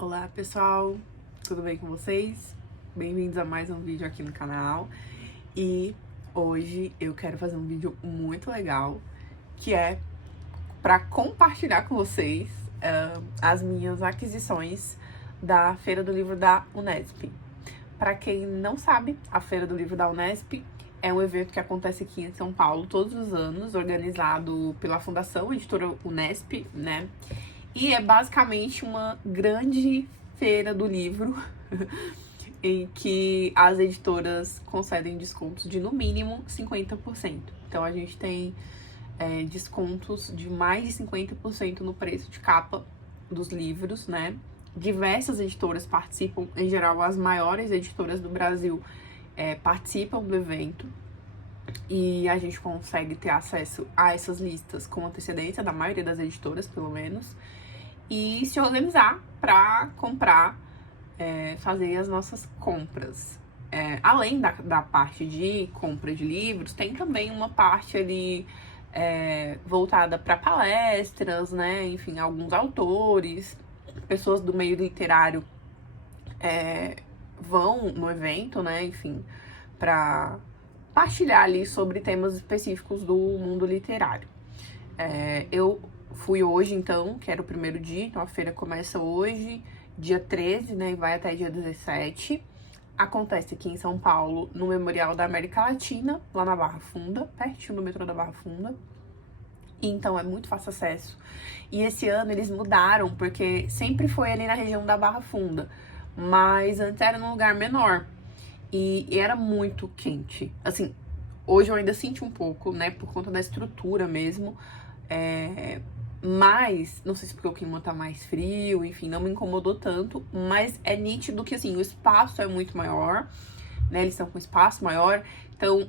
Olá pessoal, tudo bem com vocês? Bem-vindos a mais um vídeo aqui no canal. E hoje eu quero fazer um vídeo muito legal, que é para compartilhar com vocês as minhas aquisições da Feira do Livro da Unesp. Para quem não sabe, a Feira do Livro da Unesp é um evento que acontece aqui em São Paulo todos os anos, organizado pela Fundação Editora Unesp, né? E é basicamente uma grande feira do livro em que as editoras concedem descontos de no mínimo 50%. Então a gente tem descontos de mais de 50% no preço de capa dos livros, né? Diversas editoras participam, em geral as maiores editoras do Brasil participam do evento. E a gente consegue ter acesso a essas listas com antecedência, da maioria das editoras, pelo menos, e se organizar para comprar, fazer as nossas compras. Além da parte de compra de livros, tem também uma parte ali voltada para palestras, né? Enfim, alguns autores, pessoas do meio literário vão no evento, né? Enfim, para partilhar ali sobre temas específicos do mundo literário. Eu fui hoje, então, que era o primeiro dia, então a feira começa hoje, dia 13, né, e vai até dia 17. Acontece aqui em São Paulo, no Memorial da América Latina, lá na Barra Funda, pertinho do metrô da Barra Funda. Então é muito fácil acesso. E esse ano eles mudaram, porque sempre foi ali na região da Barra Funda, mas antes era num lugar menor. E era muito quente. Assim, hoje eu ainda senti um pouco, né, por conta da estrutura mesmo. Mas, não sei se porque o clima tá mais frio, enfim, não me incomodou tanto. Mas é nítido que, assim, o espaço é muito maior, né, eles estão com espaço maior. Então,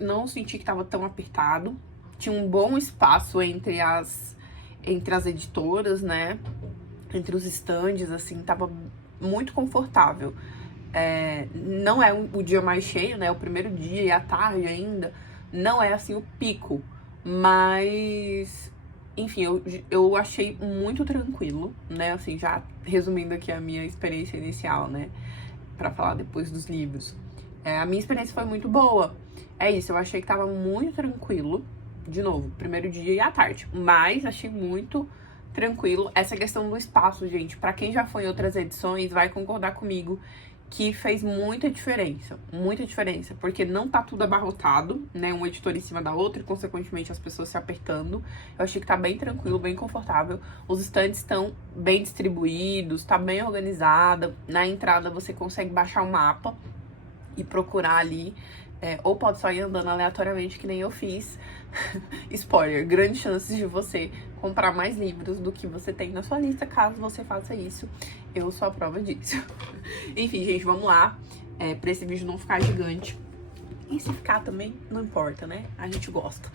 não senti que tava tão apertado. Tinha um bom espaço entre as editoras, né, entre os estandes, assim, tava muito confortável. Não é o dia mais cheio, né? O primeiro dia e à tarde ainda. Não é assim o pico. Mas, enfim, eu achei muito tranquilo, né? Assim, já resumindo aqui a minha experiência inicial, né? Pra falar depois dos livros. A minha experiência foi muito boa. É isso, eu achei que tava muito tranquilo. De novo, primeiro dia e à tarde. Mas achei muito tranquilo. Essa questão do espaço, gente, pra quem já foi em outras edições, vai concordar comigo que fez muita diferença, porque não tá tudo abarrotado, né, um editor em cima da outra e, consequentemente, as pessoas se apertando. Eu achei que tá bem tranquilo, bem confortável. Os estandes estão bem distribuídos, tá bem organizada. Na entrada você consegue baixar o mapa e procurar ali, ou pode só ir andando aleatoriamente, que nem eu fiz. Spoiler, grandes chances de você comprar mais livros do que você tem na sua lista, caso você faça isso. Eu sou a prova disso. Enfim, gente, vamos lá, pra esse vídeo não ficar gigante. E se ficar também, não importa, né? A gente gosta.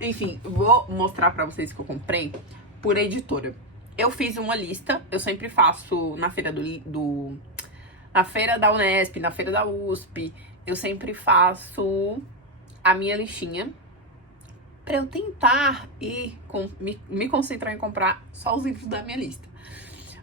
Enfim, vou mostrar pra vocês que eu comprei por editora. Eu fiz uma lista, eu sempre faço na feira na feira da Unesp, na feira da USP, eu sempre faço a minha listinha pra eu tentar me concentrar em comprar só os livros da minha lista.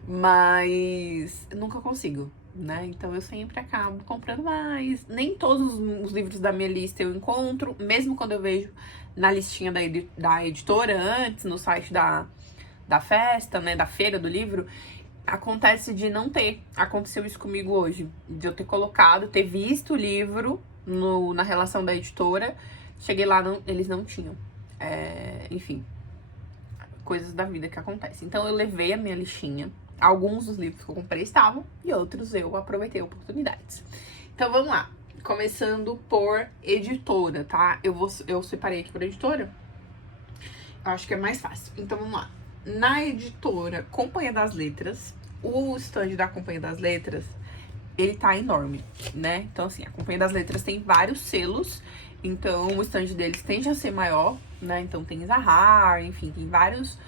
Mas nunca consigo, né? Então eu sempre acabo comprando mais. Nem todos os livros da minha lista eu encontro, mesmo quando eu vejo na listinha da editora antes, no site da festa, né? Da feira do livro. Acontece de não ter. Aconteceu isso comigo hoje. De eu ter colocado, ter visto o livro na relação da editora. Cheguei lá, eles não tinham. Enfim, coisas da vida que acontecem. Então eu levei a minha listinha. Alguns dos livros que eu comprei estavam e outros eu aproveitei oportunidades. Então vamos lá. Começando por editora, tá? Eu separei aqui por editora. Eu acho que é mais fácil. Então vamos lá. Na editora Companhia das Letras, o stand da Companhia das Letras, ele tá enorme, né? Então, assim, a Companhia das Letras tem vários selos, então o stand deles tende a ser maior, né? Então tem Zahar, enfim, tem vários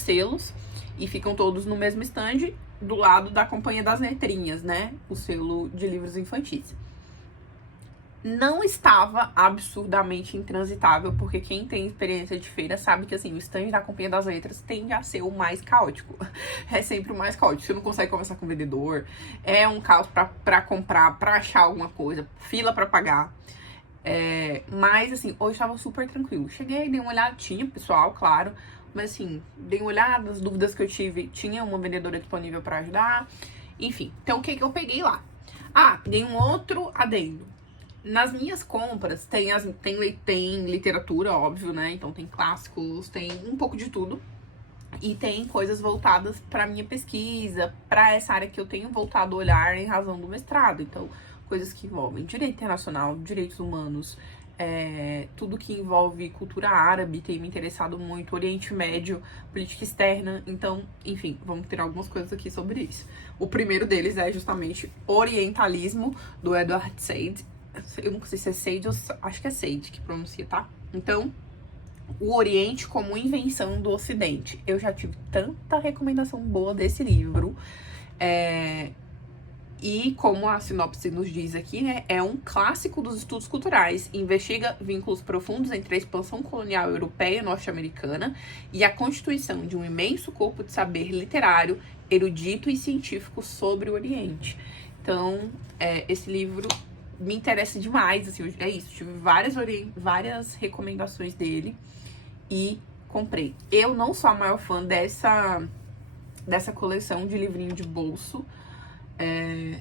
selos e ficam todos no mesmo stand do lado da Companhia das Letrinhas, né? O selo de livros infantis. Não estava absurdamente intransitável, porque quem tem experiência de feira sabe que, assim, o stand da Companhia das Letras tende a ser o mais caótico. É sempre o mais caótico. Você não consegue conversar com o vendedor, é um caos pra comprar, pra achar alguma coisa, fila pra pagar. Mas, assim, hoje estava super tranquilo. Cheguei, dei uma olhada, tinha pessoal, claro, mas, assim, dei uma olhada, as dúvidas que eu tive, tinha uma vendedora disponível pra ajudar. Enfim, então o que eu peguei lá? Ah, dei um outro adendo. Nas minhas compras tem literatura, óbvio, né? Então tem clássicos, tem um pouco de tudo. E tem coisas voltadas para minha pesquisa, para essa área que eu tenho voltado a olhar em razão do mestrado. Então, coisas que envolvem direito internacional, direitos humanos, tudo que envolve cultura árabe tem me interessado muito, Oriente Médio, política externa. Então, enfim, vamos ter algumas coisas aqui sobre isso. O primeiro deles é justamente Orientalismo, do Edward Said. Eu não sei se é Said ou acho que é Said que pronuncia, tá? Então, o Oriente como invenção do Ocidente. Eu já tive tanta recomendação boa desse livro. E como a sinopse nos diz aqui, né, é um clássico dos estudos culturais. Investiga vínculos profundos entre a expansão colonial europeia e norte-americana e a constituição de um imenso corpo de saber literário, erudito e científico sobre o Oriente. Então, esse livro me interessa demais, assim, é isso. Tive várias recomendações dele e comprei. Eu não sou a maior fã dessa coleção de livrinho de bolso.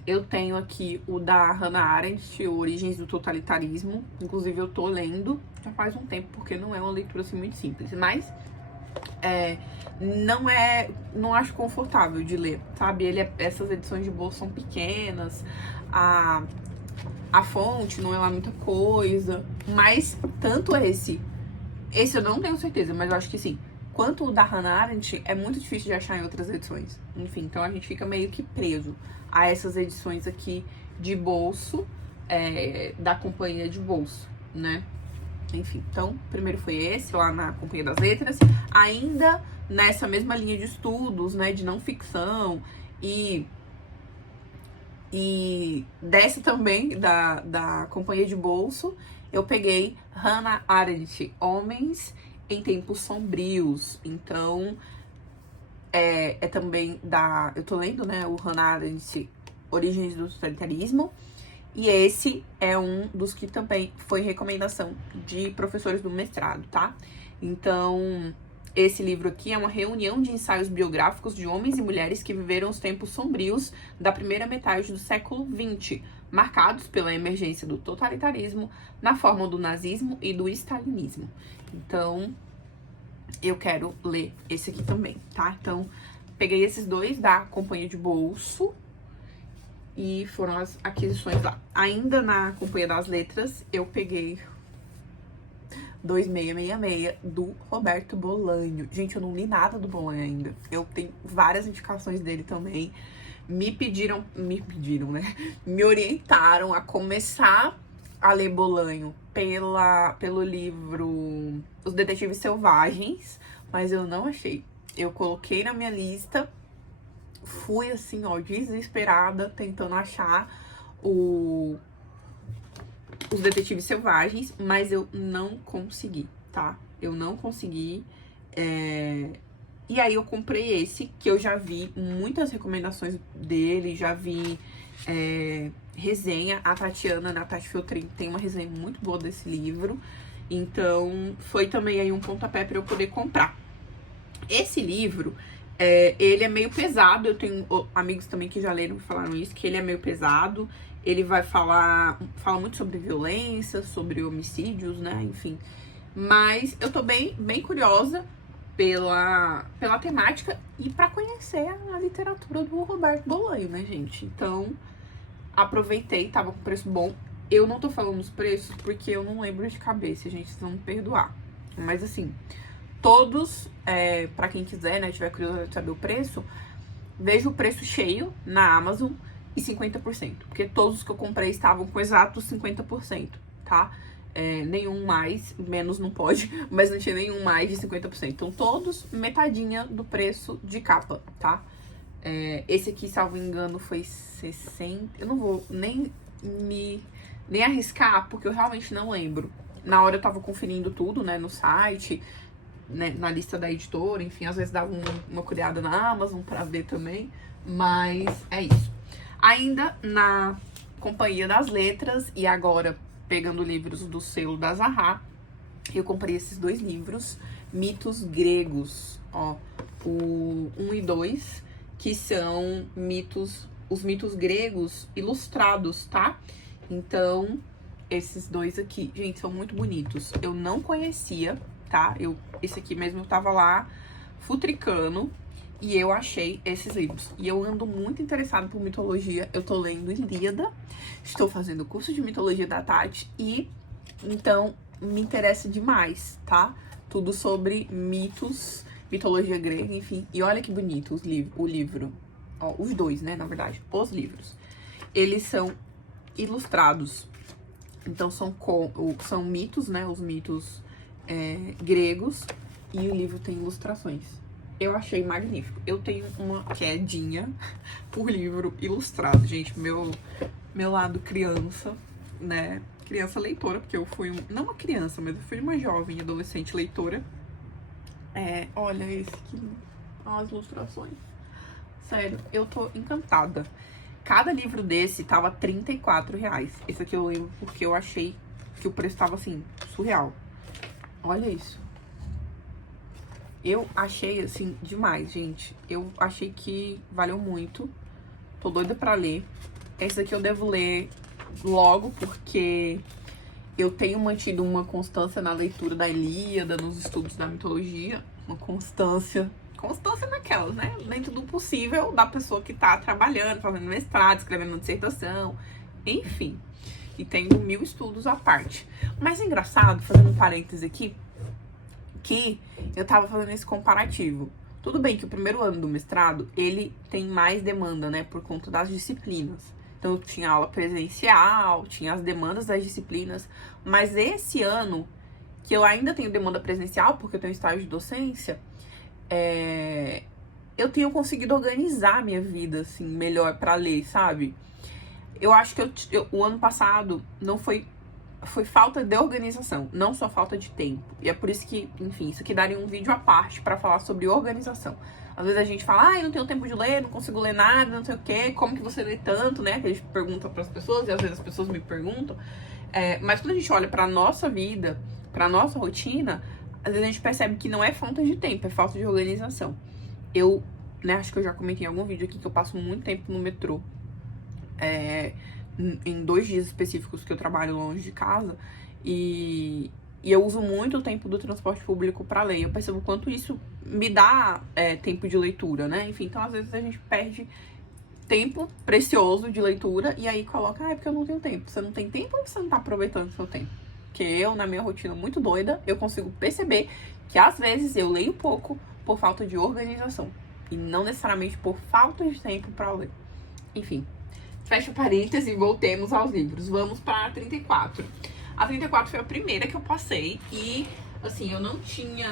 Eu tenho aqui o da Hannah Arendt, Origens do Totalitarismo. Inclusive, eu tô lendo já faz um tempo, porque não é uma leitura assim muito simples. Mas não acho confortável de ler, sabe? Essas edições de bolso são pequenas, a fonte não é lá muita coisa. Mas tanto esse eu não tenho certeza, mas eu acho que sim. Quanto o da Hannah Arendt, é muito difícil de achar em outras edições. Enfim, então a gente fica meio que preso a essas edições aqui de bolso, da Companhia de Bolso, né? Enfim, então, primeiro foi esse, lá na Companhia das Letras. Ainda nessa mesma linha de estudos, né, de não ficção e dessa também, da Companhia de Bolso, eu peguei Hannah Arendt, Homens em Tempos Sombrios. Então, também eu tô lendo, né, o Hannah Arendt, Origens do Totalitarismo. E esse é um dos que também foi recomendação de professores do mestrado, tá? Então, esse livro aqui é uma reunião de ensaios biográficos de homens e mulheres que viveram os tempos sombrios da primeira metade do século XX, marcados pela emergência do totalitarismo na forma do nazismo e do stalinismo. Então, eu quero ler esse aqui também, tá? Então, peguei esses dois da Companhia de Bolso e foram as aquisições lá. Ainda na Companhia das Letras, eu peguei 2666 do Roberto Bolanho. Gente, eu não li nada do Bolanho ainda. Eu tenho várias indicações dele também. Me pediram, né? Me orientaram a começar a ler Bolanho pelo livro Os Detetives Selvagens, mas eu não achei. Eu coloquei na minha lista, fui assim, ó, desesperada, tentando achar os Detetives Selvagens, mas eu não consegui, tá? Eu não consegui. E aí eu comprei esse, que eu já vi muitas recomendações dele, já vi resenha. A Tatiana, na Tati Feltrin, tem uma resenha muito boa desse livro. Então, foi também aí um pontapé para eu poder comprar. Esse livro, ele é meio pesado. Eu tenho amigos também que já leram e falaram isso, que ele é meio pesado. Ele vai fala muito sobre violência, sobre homicídios, né? Enfim. Mas eu tô bem curiosa pela temática e para conhecer a literatura do Roberto Bolanho, né, gente? Então, aproveitei, tava com preço bom. Eu não tô falando os preços porque eu não lembro de cabeça, gente, vocês vão me perdoar. Mas, assim, todos, pra quem quiser, né, tiver curiosidade de saber o preço, veja o preço cheio na Amazon e 50%. Porque todos os que eu comprei estavam com exatos 50%, tá? Nenhum mais, menos não pode, mas não tinha nenhum mais de 50%. Então, todos metadinha do preço de capa, tá? Esse aqui, salvo engano, foi 60... Eu não vou nem me nem arriscar, porque eu realmente não lembro. Na hora eu tava conferindo tudo, né, no site, né, na lista da editora, enfim, às vezes dava uma olhada na Amazon pra ver também, mas é isso. Ainda na Companhia das Letras, e agora pegando livros do selo da Zahar, eu comprei esses 2 livros, Mitos Gregos, ó, o 1 e 2, que são os mitos gregos ilustrados, tá? Então, esses 2 aqui, gente, são muito bonitos. Eu não conhecia, tá? Esse aqui mesmo eu tava lá futricando e eu achei esses livros. E eu ando muito interessada por mitologia. Eu tô lendo Ilíada, estou fazendo o curso de mitologia da Tati e então me interessa demais, tá? Tudo sobre mitos, mitologia grega, enfim. E olha que bonito o livro. Ó, os 2, né, na verdade, os livros. Eles são ilustrados. Então, são mitos, né, os mitos gregos. E o livro tem ilustrações. Eu achei magnífico. Eu tenho uma quedinha por livro ilustrado, gente. Meu lado criança, né, criança leitora, porque eu fui não uma criança, mas eu fui uma jovem adolescente leitora. Olha esse que lindo. As ilustrações. Sério, eu tô encantada. Cada livro desse tava R$34. Esse aqui eu lembro porque eu achei que o preço tava, assim, surreal. Olha isso. Eu achei, assim, demais, gente. Eu achei que valeu muito. Tô doida pra ler. Esse aqui eu devo ler logo, porque eu tenho mantido uma constância na leitura da Ilíada, nos estudos da mitologia. Uma constância naquelas, né? Dentro do possível da pessoa que tá trabalhando, fazendo mestrado, escrevendo dissertação, enfim. E tendo 1000 estudos à parte. Mas é engraçado, fazendo um parêntese aqui, que eu tava fazendo esse comparativo. Tudo bem que o primeiro ano do mestrado, ele tem mais demanda, né? Por conta das disciplinas. Então, eu tinha aula presencial, tinha as demandas das disciplinas. Mas esse ano, que eu ainda tenho demanda presencial, porque eu tenho estágio de docência, eu tenho conseguido organizar minha vida, assim, melhor pra ler, sabe? Eu acho que o ano passado não foi falta de organização, não só falta de tempo. E é por isso que, enfim, isso aqui daria um vídeo à parte pra falar sobre organização. Às vezes a gente fala, eu não tenho tempo de ler, não consigo ler nada, não sei o quê, como que você lê tanto, né? Que a gente pergunta pras pessoas e às vezes as pessoas me perguntam. Mas quando a gente olha pra nossa vida, pra nossa rotina, às vezes a gente percebe que não é falta de tempo, é falta de organização. Eu, né, acho que eu já comentei em algum vídeo aqui que eu passo muito tempo no metrô. Em 2 dias específicos que eu trabalho longe de casa. E eu uso muito o tempo do transporte público pra ler. Eu percebo o quanto isso me dá tempo de leitura, né? Enfim, então às vezes a gente perde tempo precioso de leitura e aí coloca, é porque eu não tenho tempo. Você não tem tempo ou você não tá aproveitando o seu tempo? Porque eu, na minha rotina muito doida, eu consigo perceber que às vezes eu leio pouco por falta de organização. E não necessariamente por falta de tempo pra ler. Enfim, fecha parênteses e voltemos aos livros. Vamos para a 34. A 34 foi a primeira que eu passei e, assim, eu não tinha,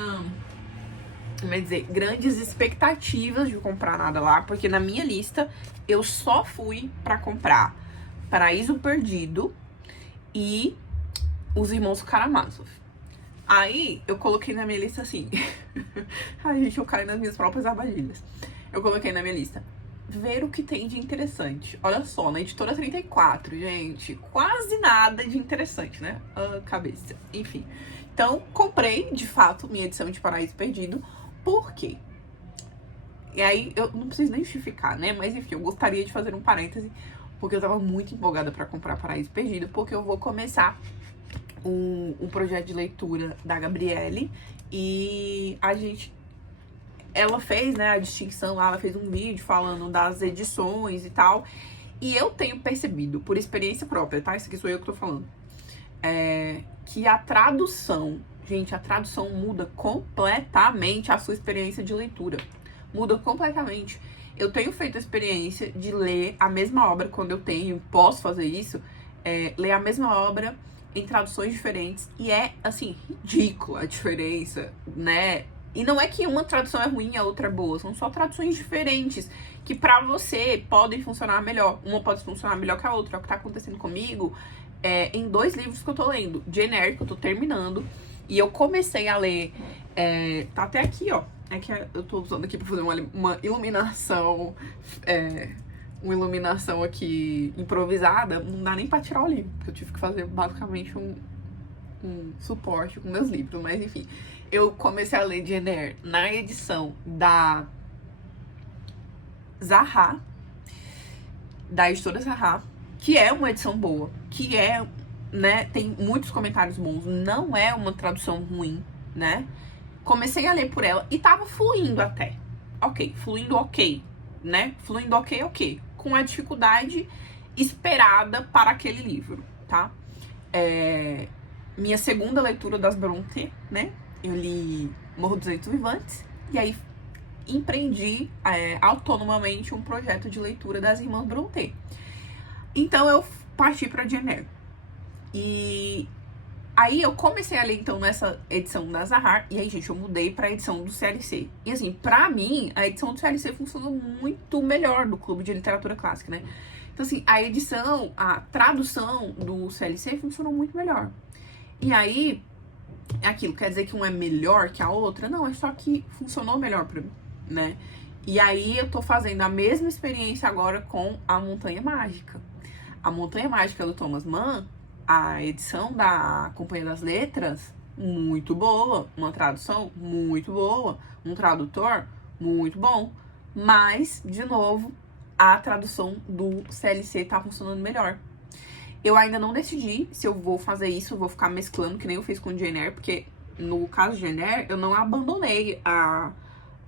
como dizer, grandes expectativas de comprar nada lá, porque na minha lista eu só fui pra comprar Paraíso Perdido e Os Irmãos Karamazov. Aí eu coloquei na minha lista assim. Ai, gente, eu caio nas minhas próprias armadilhas. Eu coloquei na minha lista ver o que tem de interessante. Olha só, na editora 34, gente, quase nada de interessante, né? Cabeça. Enfim. Então, comprei, de fato, minha edição de Paraíso Perdido. Por quê? E aí, eu não preciso nem justificar, né? Mas, enfim, eu gostaria de fazer um parêntese, porque eu tava muito empolgada pra comprar Paraíso Perdido, porque eu vou começar um projeto de leitura da Gabriele. E ela fez, né, a distinção lá, ela fez um vídeo falando das edições e tal. E eu tenho percebido, por experiência própria, tá? Isso aqui sou eu que tô falando. Que a tradução, gente, a tradução muda completamente a sua experiência de leitura. Muda completamente. Eu tenho feito a experiência de ler a mesma obra quando eu posso fazer isso, ler a mesma obra em traduções diferentes. E é, assim, ridícula a diferença, né? E não é que uma tradução é ruim e a outra é boa. São só traduções diferentes que pra você podem funcionar melhor. Uma pode funcionar melhor que a outra. É o que tá acontecendo comigo em 2 livros que eu tô lendo. Jane Eyre, que eu tô terminando. E eu comecei a ler... tá até aqui, ó. É que eu tô usando aqui pra fazer uma iluminação... uma iluminação aqui improvisada. Não dá nem pra tirar o livro. Porque eu tive que fazer basicamente um suporte com meus livros. Mas enfim. Eu comecei a ler Jane Eyre na edição da Zahar. Da editora Zahar. Que é uma edição boa. Que é... né, tem muitos comentários bons, não é uma tradução ruim, né? Comecei a ler por ela e tava fluindo até. Fluindo ok, né? Fluindo ok. Com a dificuldade esperada para aquele livro, tá? Minha segunda leitura das Brontë, né? Eu li Morro dos Ventos Vivantes e aí empreendi autonomamente um projeto de leitura das Irmãs Brontë. Então eu parti para Jane Eyre. E aí eu comecei a ler, então, nessa edição da Zahar. E aí, gente, eu mudei pra edição do CLC. E assim, pra mim, a edição do CLC funcionou muito melhor do Clube de Literatura Clássica, né? Então, assim, a tradução do CLC funcionou muito melhor. E aí, é aquilo, quer dizer que um é melhor que a outra? Não, é só que funcionou melhor pra mim, né? E aí, eu tô fazendo a mesma experiência agora com A Montanha Mágica. A Montanha Mágica do Thomas Mann, a edição da Companhia das Letras, muito boa. Uma tradução muito boa. Um tradutor muito bom. Mas, de novo, a tradução do CLC tá funcionando melhor. Eu ainda não decidi se eu vou fazer isso, vou ficar mesclando, que nem eu fiz com Jane Eyre, porque no caso de Jane Eyre, eu não abandonei a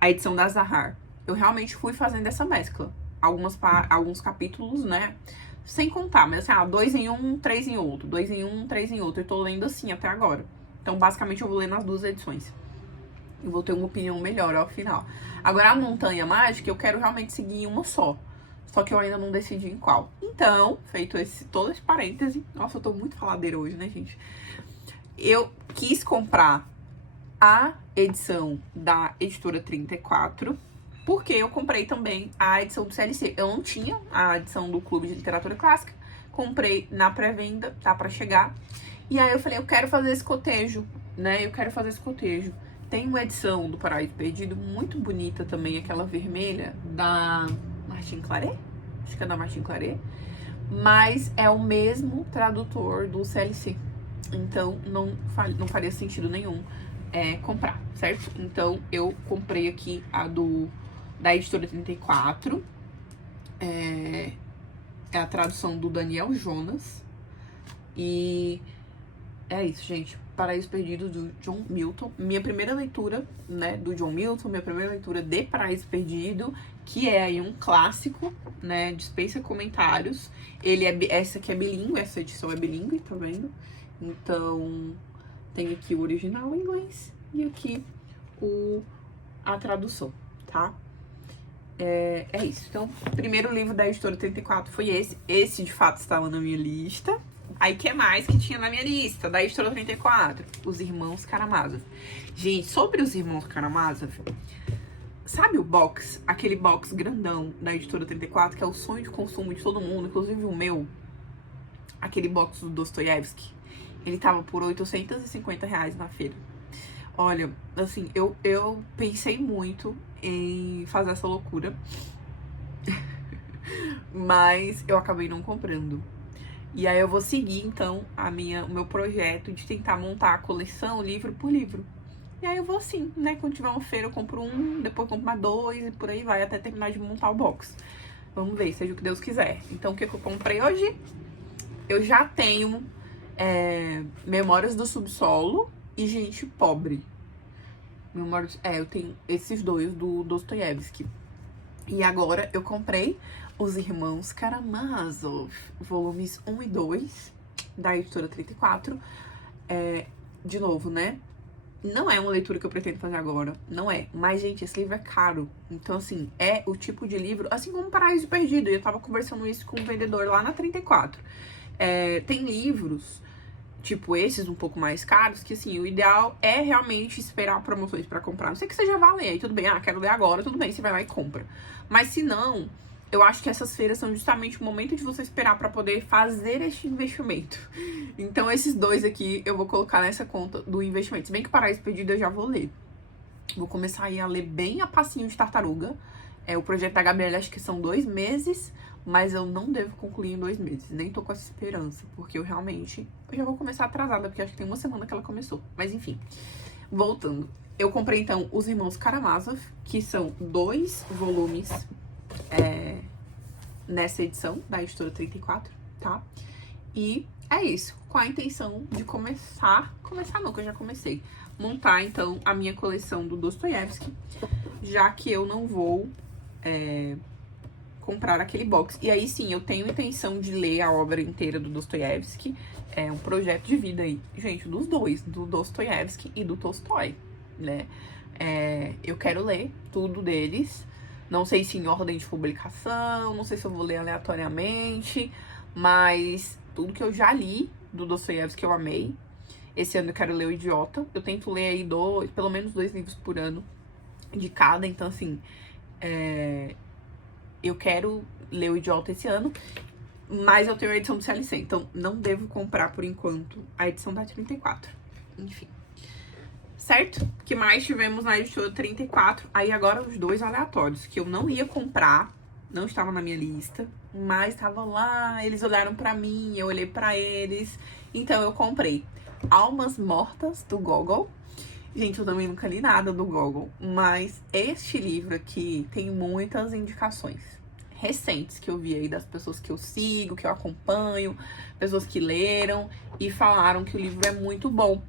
edição da Zahar. Eu realmente fui fazendo essa mescla. Alguns capítulos, né? Sem contar, mas assim, 2 em um, 3 em outro. 2 em um, 3 em outro. Eu tô lendo assim até agora. Então, basicamente, eu vou ler nas 2 edições. Eu vou ter uma opinião melhor ao final. Agora, a Montanha Mágica, eu quero realmente seguir em uma só. Só que eu ainda não decidi em qual. Então, feito todo esse parêntese... Nossa, eu tô muito faladeira hoje, né, gente? Eu quis comprar a edição da Editora 34... porque eu comprei também a edição do CLC. Eu não tinha a edição do Clube de Literatura Clássica. Comprei na pré-venda, tá pra chegar. E aí eu falei, eu quero fazer esse cotejo, né? Tem uma edição do Paraíso Perdido muito bonita também, aquela vermelha, da Martin Claret. Acho que é da Martin Claret. Mas é o mesmo tradutor do CLC. Então, não faria sentido nenhum comprar, certo? Então, eu comprei aqui a da Editora 34. É a tradução do Daniel Jonas. E é isso, gente. Paraíso Perdido, do John Milton. Minha primeira leitura, né, do John Milton. Minha primeira leitura de Paraíso Perdido, que é aí um clássico, né, dispensa comentários. Essa aqui é bilíngue, essa edição é bilíngue, tá vendo? Então, tem aqui o original em inglês e aqui a tradução, tá? É isso. Então, o primeiro livro da Editora 34 foi esse. Esse, de fato, estava na minha lista. Aí, o que mais que tinha na minha lista da Editora 34? Os Irmãos Karamazov. Gente, sobre os Irmãos Karamazov, sabe o box? Aquele box grandão da Editora 34, que é o sonho de consumo de todo mundo, inclusive o meu. Aquele box do Dostoiévski. Ele tava por R$850 na feira. Olha, assim, eu pensei muito em fazer essa loucura. Mas eu acabei não comprando. E aí eu vou seguir, então, o meu projeto de tentar montar a coleção livro por livro. E aí eu vou assim, né? Quando tiver uma feira eu compro um, depois compro mais 2 e por aí vai, até terminar de montar o box. Vamos ver, seja o que Deus quiser. Então, o que eu comprei hoje? Eu já tenho Memórias do Subsolo e Gente Pobre. Eu tenho esses 2 do Dostoiévski. E agora eu comprei Os Irmãos Karamazov, volumes 1 e 2, da Editora 34. De novo, né? Não é uma leitura que eu pretendo fazer agora, não é. Mas, gente, esse livro é caro. Então, assim, é o tipo de livro, assim como Paraíso Perdido. Eu tava conversando isso com um vendedor lá na 34. Tem livros, tipo esses, um pouco mais caros, que, assim, o ideal é realmente esperar promoções pra comprar. Não sei que você já vá ler, aí tudo bem, quero ler agora, tudo bem, você vai lá e compra. Mas, se não, eu acho que essas feiras são justamente o momento de você esperar pra poder fazer este investimento. Então, esses dois aqui eu vou colocar nessa conta do investimento. Se bem que Paraíso Perdido eu já vou ler. Vou começar aí a ler bem a passinho de tartaruga. O projeto da Gabriela acho que são 2 meses, mas eu não devo concluir em 2 meses. Nem tô com essa esperança, porque eu já vou começar atrasada, porque acho que tem 1 semana que ela começou. Mas enfim, voltando. Eu comprei então Os Irmãos Karamazov, que são 2 volumes nessa edição da editora 34, tá? E é isso, com a intenção de começar não, que eu já comecei, montar então a minha coleção do Dostoiévski, já que eu não vou comprar aquele box. E aí sim, eu tenho intenção de ler a obra inteira do Dostoiévski, é um projeto de vida aí, gente, dos dois, do Dostoiévski e do Tolstói, né? Eu quero ler tudo deles, não sei se em ordem de publicação, não sei se eu vou ler aleatoriamente, mas tudo que eu já li do Dostoiévski eu amei. Esse ano eu quero ler O Idiota. Eu tento ler aí pelo menos 2 livros por ano de cada. Então, assim, eu quero ler O Idiota esse ano, mas eu tenho a edição do CLC. Então, não devo comprar, por enquanto, a edição da 34. Enfim. Certo? O que mais tivemos na editora 34? Aí agora os 2 aleatórios, que eu não ia comprar, não estava na minha lista, mas estava lá, eles olharam pra mim, eu olhei pra eles, então eu comprei Almas Mortas, do Gogol. Gente, eu também nunca li nada do Gogol, mas este livro aqui tem muitas indicações recentes que eu vi aí das pessoas que eu sigo, que eu acompanho, pessoas que leram e falaram que o livro é muito bom.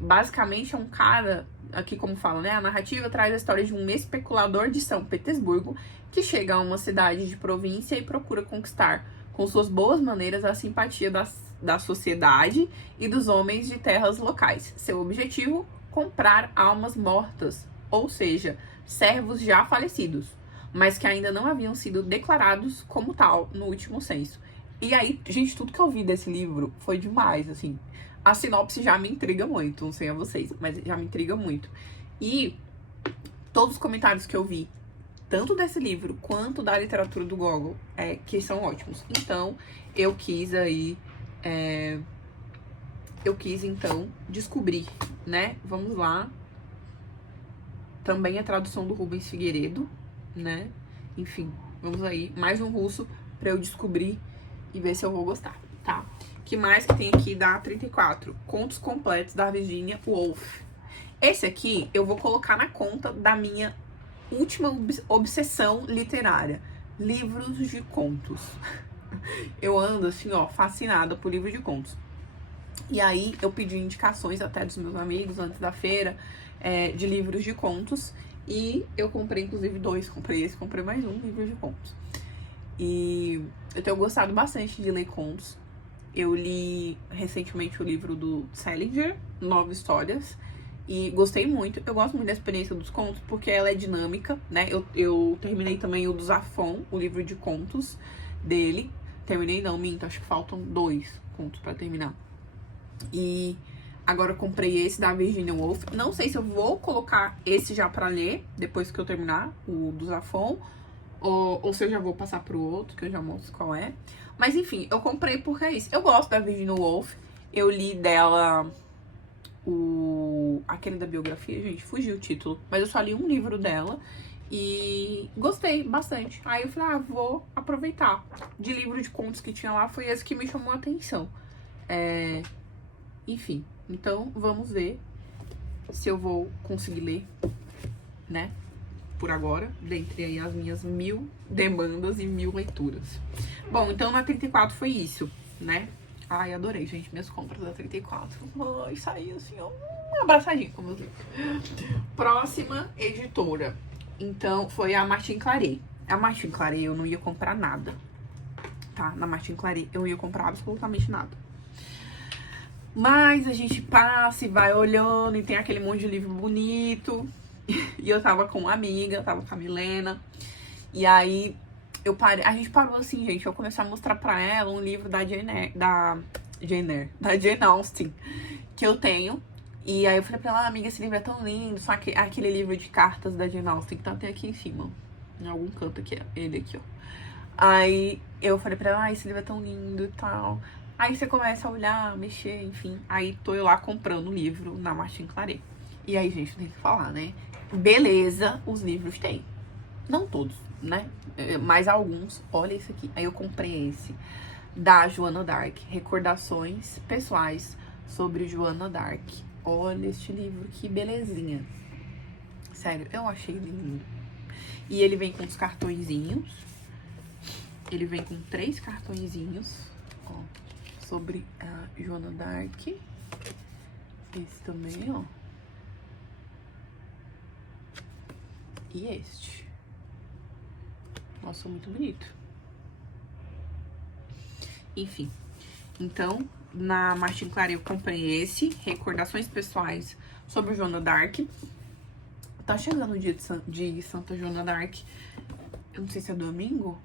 Basicamente é um cara, aqui como fala, né? A narrativa traz a história de um especulador de São Petersburgo que chega a uma cidade de província e procura conquistar, com suas boas maneiras, a simpatia da sociedade e dos homens de terras locais. Seu objetivo? Comprar almas mortas, ou seja, servos já falecidos, mas que ainda não haviam sido declarados como tal no último censo. E aí, gente, tudo que eu vi desse livro foi demais, assim. A sinopse já me intriga muito, não sei a vocês, mas já me intriga muito. E todos os comentários que eu vi, tanto desse livro quanto da literatura do Gogol, que são ótimos. Então, eu quis aí... então, descobrir, né? Vamos lá. Também a tradução do Rubens Figueiredo, né? Enfim, vamos aí. Mais um russo pra eu descobrir e ver se eu vou gostar, tá? Que mais que tem aqui da 34? Contos completos da Virginia Woolf. Esse aqui eu vou colocar na conta da minha última obsessão literária. Livros de contos. Eu ando assim, ó, fascinada por livros de contos. E aí eu pedi indicações até dos meus amigos antes da feira de livros de contos. E eu comprei inclusive 2. Comprei esse, comprei mais um livro de contos. E eu tenho gostado bastante de ler contos. Eu li recentemente o livro do Salinger, 9 Histórias, e gostei muito. Eu gosto muito da experiência dos contos, porque ela é dinâmica, né? Eu terminei também o do Zafon, o livro de contos dele. Terminei não, minto, acho que faltam 2 contos pra terminar. E agora eu comprei esse da Virginia Woolf. Não sei se eu vou colocar esse já pra ler, depois que eu terminar o do Zafon, ou se eu já vou passar pro outro, que eu já mostro qual é. Mas enfim, eu comprei porque é isso. Eu gosto da Virginia Woolf. Eu li dela aquele da biografia, gente, fugiu o título. Mas eu só li um livro dela e gostei bastante. Aí eu falei, vou aproveitar. De livro de contos que tinha lá, foi esse que me chamou a atenção. Enfim, então vamos ver se eu vou conseguir ler, né? Por agora, dentre aí as minhas 1000 demandas e 1000 leituras. Bom, então na 34 foi isso, né? Ai, adorei, gente, minhas compras da 34. Ai, saiu assim, ó, um abraçadinho com meus livros. Próxima editora. Então, foi a Martin Claret. A Martin Claret eu não ia comprar nada, tá? Na Martin Claret eu não ia comprar absolutamente nada. Mas a gente passa e vai olhando e tem aquele monte de livro bonito. E eu tava com uma amiga, tava com a Milena. E aí a gente parou assim, gente. Eu comecei a mostrar pra ela um livro da Jane Austen, que eu tenho. E aí eu falei pra ela, amiga, esse livro é tão lindo. Só que aquele livro de cartas da Jane Austen que tá até aqui em cima. Em algum canto aqui, ó. Ele aqui, ó. Aí eu falei pra ela, ah, esse livro é tão lindo e tal. Aí você começa a olhar, mexer, enfim. Aí tô eu lá comprando o livro na Martin Claret. E aí, gente, tem que falar, né? Beleza, os livros tem. Não todos, né? Mas alguns. Olha esse aqui. Aí eu comprei esse. Da Joana d'Arc. Recordações pessoais sobre Joana d'Arc. Olha este livro, que belezinha. Sério, eu achei lindo. E ele vem com os cartõezinhos. Ele vem com 3 cartõezinhos, ó, sobre a Joana d'Arc. Esse também, ó. E este. Nossa, muito bonito. Enfim. Então, na Martin Claret eu comprei esse. Recordações pessoais sobre Joana d'Arc. Tá chegando o dia de Santa Joana d'Arc. Eu não sei se é domingo.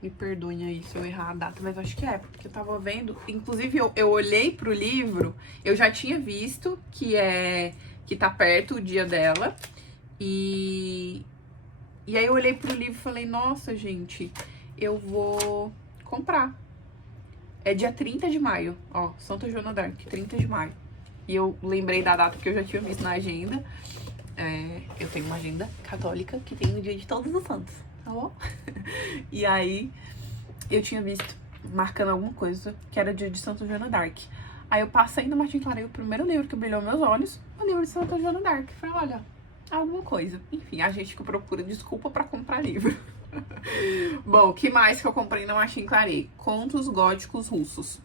Me perdoem aí se eu errar a data, mas acho que é, porque eu tava vendo. Inclusive, eu olhei pro livro, eu já tinha visto que tá perto o dia dela. E aí eu olhei pro livro e falei, nossa, gente, eu vou comprar. É dia 30 de maio, ó, Santa Joana d'Arc, 30 de maio. E eu lembrei da data que eu já tinha visto na agenda. Eu tenho uma agenda católica que tem o dia de Todos os Santos, tá bom? E aí, eu tinha visto, marcando alguma coisa, que era dia de Santa Joana d'Arc. Aí eu passei no Martin Claret, o primeiro livro que brilhou meus olhos, o livro de Santa Joana d'Arc. Falei, olha, alguma coisa. Enfim, a gente que procura desculpa pra comprar livro. Bom, o que mais que eu comprei no Martin Claret? Contos góticos russos.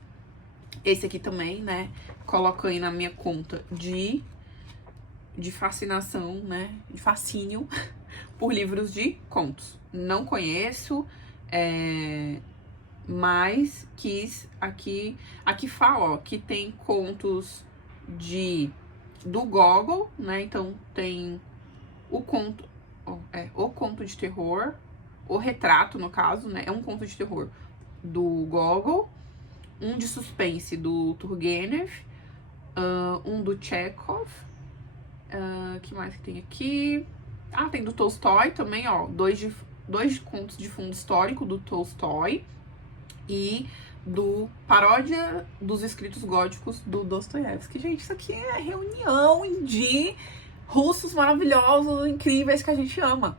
Esse aqui também, né, coloco aí na minha conta de fascinação, né, de fascínio por livros de contos. Não conheço, mas quis aqui fala, ó, que tem contos do Gogol, né? Então tem o conto, o conto de terror, o retrato, no caso, né? É um conto de terror do Gogol, um de suspense do Turgenev, um do Chekhov, que mais que tem aqui? Ah, tem do Tolstói também, ó, dois contos de fundo histórico do Tolstói e do Paródia dos Escritos Góticos do Dostoiévski. Gente, isso aqui é reunião de russos maravilhosos, incríveis, que a gente ama.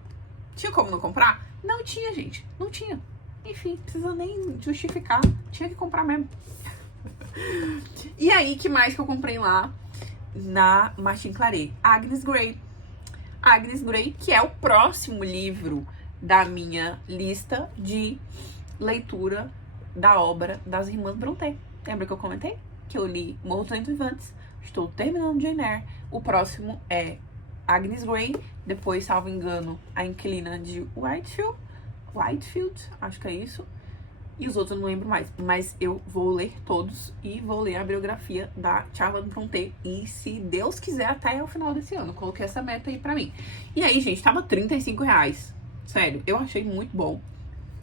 Tinha como não comprar? Não tinha, gente. Não tinha. Enfim, precisa nem justificar. Tinha que comprar mesmo. E aí, que mais que eu comprei lá na Martin Claret? Agnes Grey. Agnes Grey, que é o próximo livro da minha lista de leitura da obra das Irmãs Brontë. Lembra que eu comentei? Que eu li Morros Lentos e Vivantes, estou terminando Jane Eyre. O próximo é Agnes Grey, depois, salvo engano, A Inquilina de Whitefield, acho que é isso. E os outros eu não lembro mais, mas eu vou ler todos e vou ler a biografia da Charlotte Brontë. E se Deus quiser, até o final desse ano. Coloquei essa meta aí pra mim. E aí, gente, tava R$35. Sério, eu achei muito bom.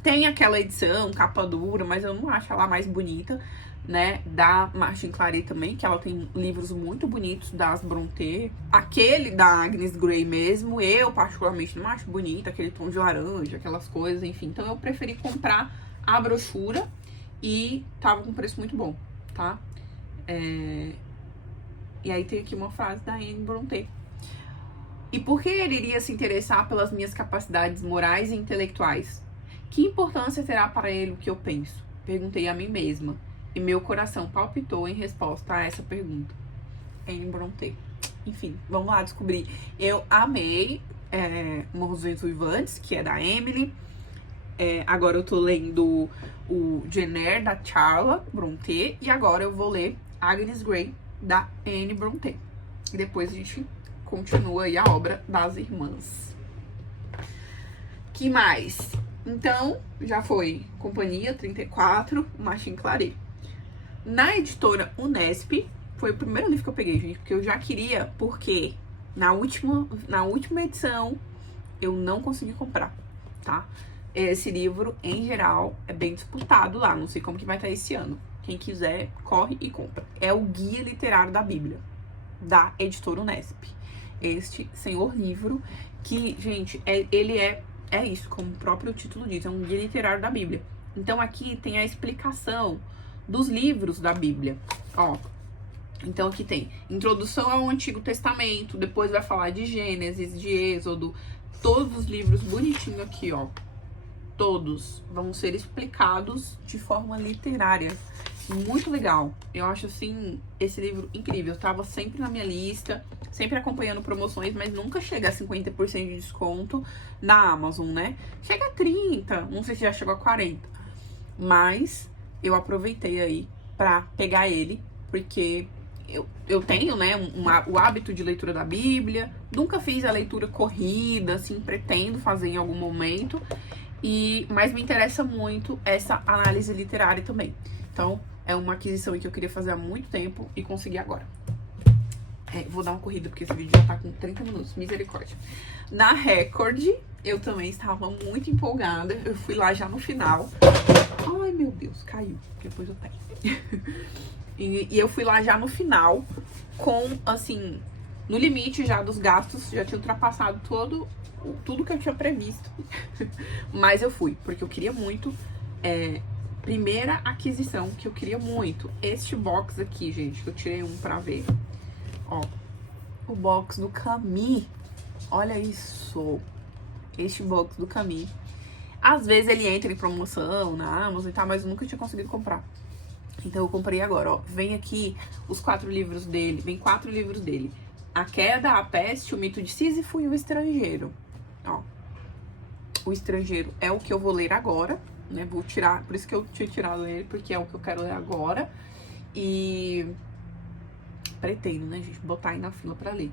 Tem aquela edição, capa dura, mas eu não acho ela mais bonita, né? Da Martin Claret também, que ela tem livros muito bonitos das Brontë. Aquele da Agnes Grey mesmo, eu particularmente não acho bonito, aquele tom de laranja, aquelas coisas, enfim. Então eu preferi comprar a brochura e tava com preço muito bom, tá? E aí tem aqui uma frase da Anne Brontë. E por que ele iria se interessar pelas minhas capacidades morais e intelectuais? Que importância terá para ele o que eu penso? Perguntei a mim mesma. E meu coração palpitou em resposta a essa pergunta. Anne Brontë. Enfim, vamos lá descobrir. Eu amei Morros Lentos e Vivantes, que é da Emily. Agora eu tô lendo o Jane Eyre, da Charlotte Brontë. E agora eu vou ler Agnes Grey, da Anne Brontë. E depois a gente continua aí a obra das irmãs. Que mais? Então, já foi Companhia 34, Martin Claret. Na editora Unesp, foi o primeiro livro que eu peguei, gente, porque eu já queria, porque na última edição eu não consegui comprar, tá? Esse livro, em geral, é bem disputado lá, não sei como que vai estar esse ano. Quem quiser, corre e compra. É o Guia Literário da Bíblia, da editora Unesp. Este senhor livro, que, gente, ele é isso, como o próprio título diz, é um guia literário da Bíblia. Então aqui tem a explicação dos livros da Bíblia, ó. Então aqui tem introdução ao Antigo Testamento, depois vai falar de Gênesis, de Êxodo, todos os livros bonitinho aqui, ó. Todos vão ser explicados de forma literária. Muito legal. Eu acho, assim, esse livro incrível. Tava sempre na minha lista, sempre acompanhando promoções, mas nunca chega a 50% de desconto na Amazon, né? Chega a 30%, não sei se já chegou a 40%. Mas eu aproveitei aí pra pegar ele, porque eu tenho, né, o hábito de leitura da Bíblia. Nunca fiz a leitura corrida, assim, pretendo fazer em algum momento. Mas me interessa muito essa análise literária também. Então, é uma aquisição que eu queria fazer há muito tempo e consegui agora. Vou dar uma corrida, porque esse vídeo já tá com 30 minutos. Misericórdia. Na Record, eu também estava muito empolgada. Eu fui lá já no final. Ai, meu Deus, caiu. Depois eu pego. E eu fui lá já no final com, assim, no limite já dos gastos. Já tinha ultrapassado tudo que eu tinha previsto. Mas eu fui, porque eu queria muito. Primeira aquisição que eu queria muito. Este box aqui, gente, que eu tirei um pra ver. Ó, o box do Camus. Olha isso. Este box do Camus. Às vezes ele entra em promoção na Amazon e tal, mas eu nunca tinha conseguido comprar. Então eu comprei agora, ó. Vem aqui os 4 livros dele. Vem 4 livros dele. A Queda, a Peste, o Mito de Sísifo e o Estrangeiro. Ó. O Estrangeiro é o que eu vou ler agora, né? Vou tirar, por isso que eu tinha tirado ele, porque é o que eu quero ler agora. E pretendo, né, gente, botar aí na fila pra ler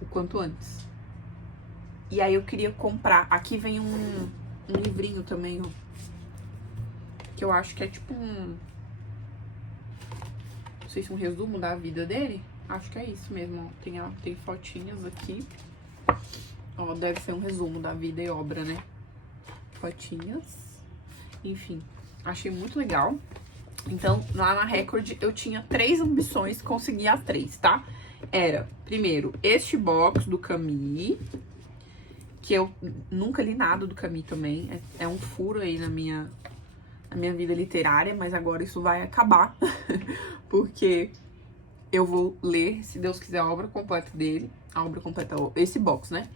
o quanto antes. E aí eu queria comprar. Aqui vem um livrinho também, ó. Que eu acho que é tipo um... Não sei se um resumo da vida dele. Acho que é isso mesmo, ó. Tem fotinhas aqui. Ó, deve ser um resumo da vida e obra, né? Fotinhas. Enfim, achei muito legal. Então, lá na Record, eu tinha 3 ambições, consegui as 3, tá? Era, primeiro, este box do Camus, que eu nunca li nada do Camus também. É um furo aí na minha vida literária, mas agora isso vai acabar. Porque eu vou ler, se Deus quiser, a obra completa dele. A obra completa, esse box, né?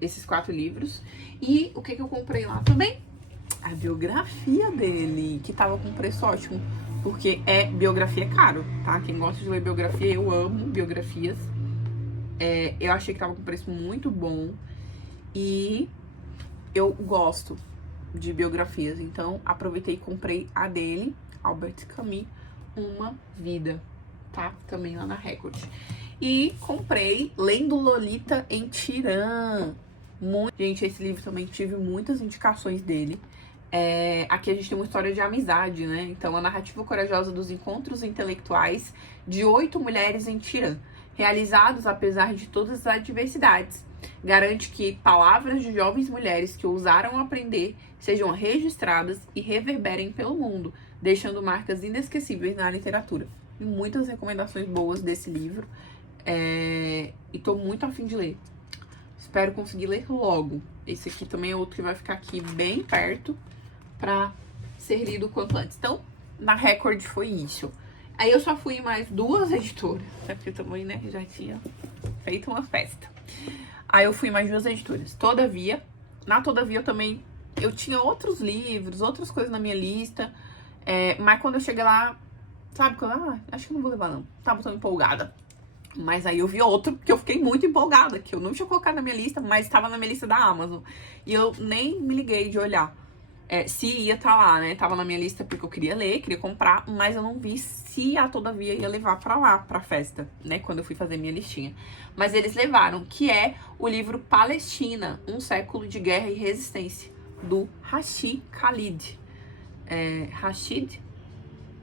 Esses 4 livros. E o que eu comprei lá também? A biografia dele, que tava com preço ótimo. Porque biografia é caro, tá? Quem gosta de ler biografia, eu amo biografias. Eu achei que tava com preço muito bom. E eu gosto de biografias. Então, aproveitei e comprei a dele, Albert Camus, Uma Vida, tá? Também lá na Record. E comprei Lendo Lolita em Tirã. Gente, esse livro também tive muitas indicações dele. Aqui a gente tem uma história de amizade, né? Então, a narrativa corajosa dos encontros intelectuais de 8 mulheres em Tirã, realizados apesar de todas as adversidades. Garante que palavras de jovens mulheres que ousaram aprender sejam registradas e reverberem pelo mundo, deixando marcas inesquecíveis na literatura. E muitas recomendações boas desse livro. E tô muito afim de ler. Espero conseguir ler logo. Esse aqui também é outro que vai ficar aqui bem perto pra ser lido quanto antes. Então, na Record foi isso. Aí eu só fui em mais 2 editoras, né? Porque também, né, já tinha feito uma festa. Aí eu fui em mais 2 editoras. Todavia, na Todavia eu tinha outros livros, outras coisas na minha lista. Mas quando eu cheguei lá, sabe, acho que eu não vou levar não. Tava tão empolgada. Mas aí eu vi outro que eu fiquei muito empolgada, que eu não tinha colocado na minha lista, mas estava na minha lista da Amazon. E eu nem me liguei de olhar se ia estar lá, né? Tava na minha lista porque eu queria ler, queria comprar, mas eu não vi se a Todavia ia levar pra lá, pra festa, né? Quando eu fui fazer minha listinha. Mas eles levaram, que é o livro Palestina, Um Século de Guerra e Resistência, do Rashid Khalid. Rashid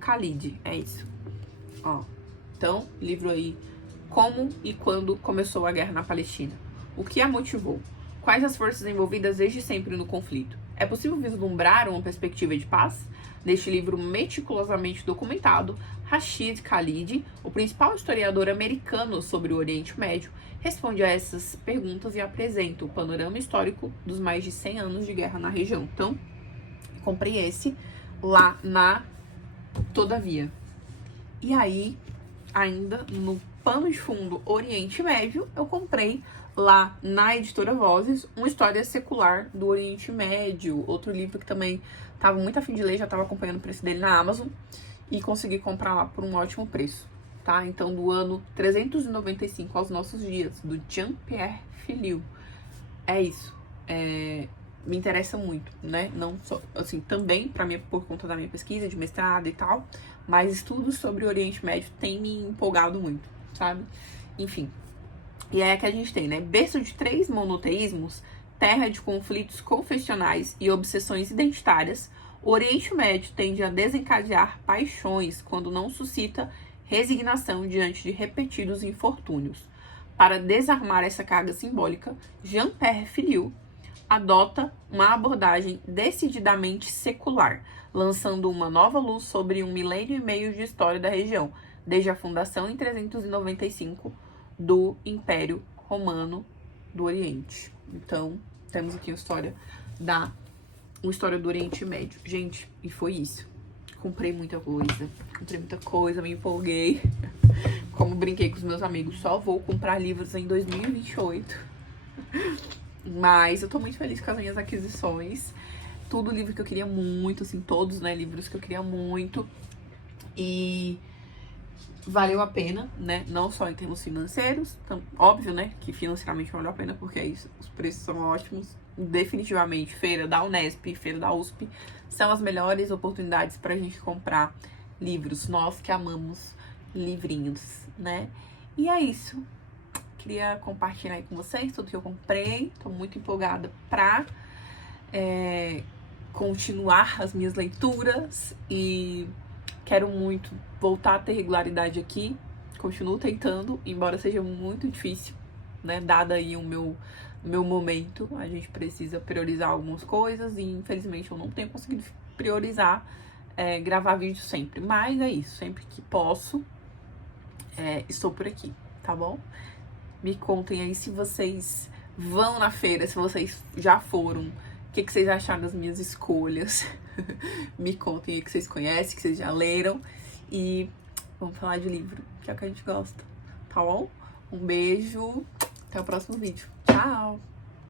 Khalid, é isso. Ó, então, livro aí. Como e quando começou a guerra na Palestina? O que a motivou? Quais as forças envolvidas desde sempre no conflito? É possível vislumbrar uma perspectiva de paz? Neste livro meticulosamente documentado, Rashid Khalid, o principal historiador americano sobre o Oriente Médio, responde a essas perguntas e apresenta o panorama histórico dos mais de 100 anos de guerra na região. Então, comprei esse lá na Todavia. E aí, ainda no pano de fundo Oriente Médio, eu comprei lá na editora Vozes, Uma História Secular do Oriente Médio, outro livro que também tava muito a fim de ler, já tava acompanhando o preço dele na Amazon e consegui comprar lá por um ótimo preço, tá? Então, do ano 395 aos nossos dias, do Jean-Pierre Filiu. É isso. Me interessa muito, né? Não só, assim, também por conta da minha pesquisa de mestrado e tal, mas estudos sobre o Oriente Médio têm me empolgado muito, sabe? Enfim. E é que a gente tem, né? Berço de 3 monoteísmos, terra de conflitos confessionais e obsessões identitárias, o Oriente Médio tende a desencadear paixões quando não suscita resignação diante de repetidos infortúnios. Para desarmar essa carga simbólica, Jean-Pierre Filiu adota uma abordagem decididamente secular, lançando uma nova luz sobre 1 milênio e meio de história da região, desde a fundação em 395 do Império Romano do Oriente. Então, temos aqui uma história do Oriente Médio. Gente, e foi isso. Comprei muita coisa, me empolguei. Como brinquei com os meus amigos, só vou comprar livros em 2028. Mas eu tô muito feliz com as minhas aquisições. Tudo livro que eu queria muito, assim, todos, né, livros que eu queria muito. E valeu a pena, né? Não só em termos financeiros, óbvio, né? Que financeiramente valeu a pena, porque é isso, os preços são ótimos. Definitivamente, feira da Unesp, feira da USP são as melhores oportunidades pra gente comprar livros. Nós que amamos livrinhos, né? E é isso. Queria compartilhar aí com vocês tudo que eu comprei. Tô muito empolgada pra continuar as minhas leituras e quero muito voltar a ter regularidade aqui. Continuo tentando, embora seja muito difícil, né? Dado aí o meu momento, a gente precisa priorizar algumas coisas e infelizmente eu não tenho conseguido priorizar gravar vídeo sempre. Mas é isso, sempre que posso, estou por aqui, tá bom? Me contem aí se vocês vão na feira, se vocês já foram, o que vocês acharam das minhas escolhas. Me contem aí que vocês conhecem, que vocês já leram. E vamos falar de livro, que é o que a gente gosta, tá bom? Um beijo, até o próximo vídeo. Tchau!